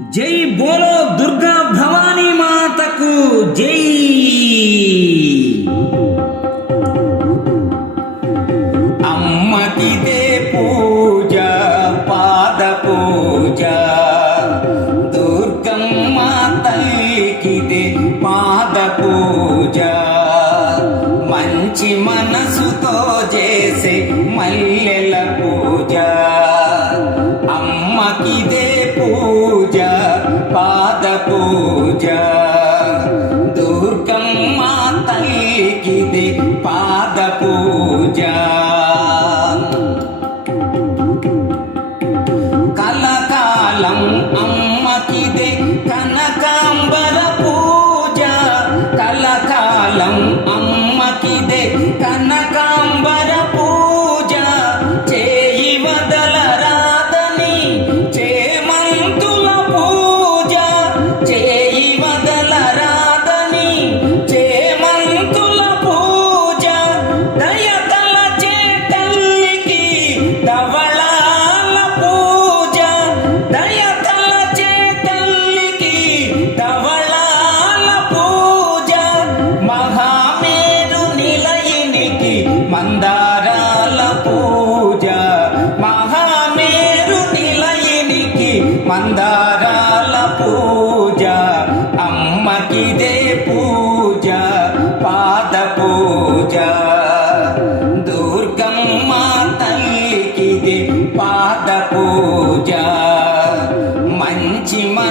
జై బోలో దుర్గా భవానీ మాతకు జై. అమ్మకిదే పూజ పాద పూజ. దుర్గమ్మ తల్లికిదే పాద పూజ. మంచి మనసుతో చేసే మల్లెల పూజ. అమ్మకిదే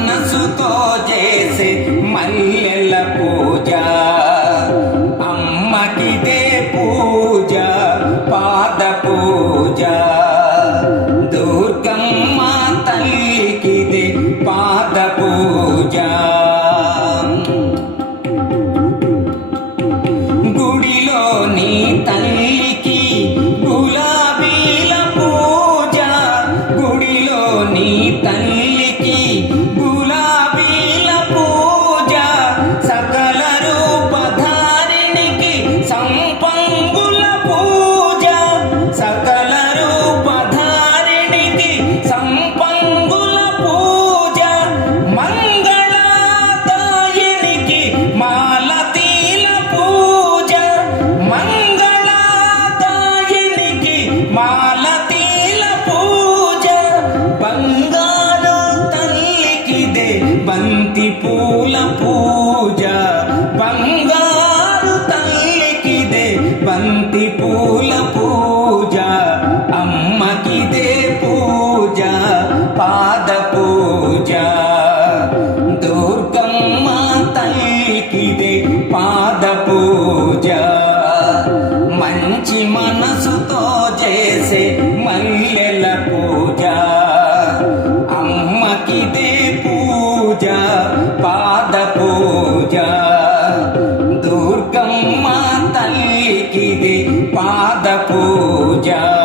మనసుతో చేసే మల్లెల పూజ. అమ్మకిదే పూజ పాద పూజ. దుర్గమ్మ తల్లికిదే పాద పూజ. గుడిలోని తల్లికి గులాబీల పూజ. గుడిలోని తల్లికి పాద పూజా.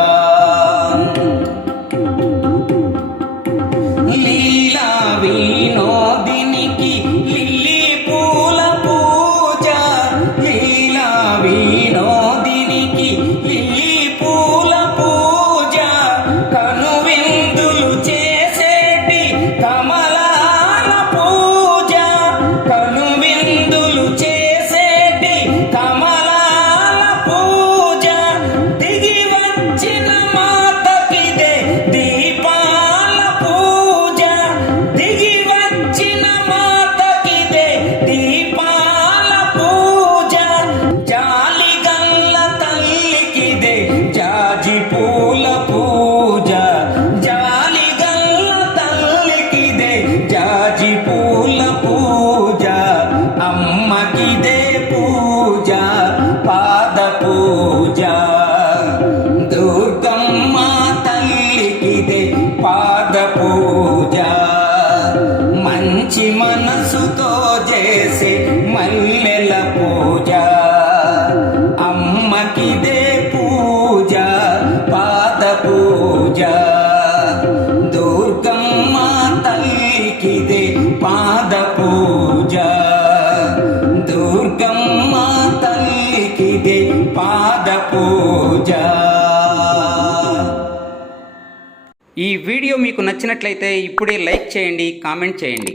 మంచి మనసుతో చేసే మల్లెల పూజ. అమ్మకిదే పూజ పాద పూజ. దుర్గమ్మ తల్లికిదే పాద పూజ. దుర్గమ్మ తల్లికిదే పాద పూజ. ఈ వీడియో వీడియో మీకు నచ్చినట్లయితే ఇప్పుడే లైక్ చేయండి కామెంట్ చేయండి.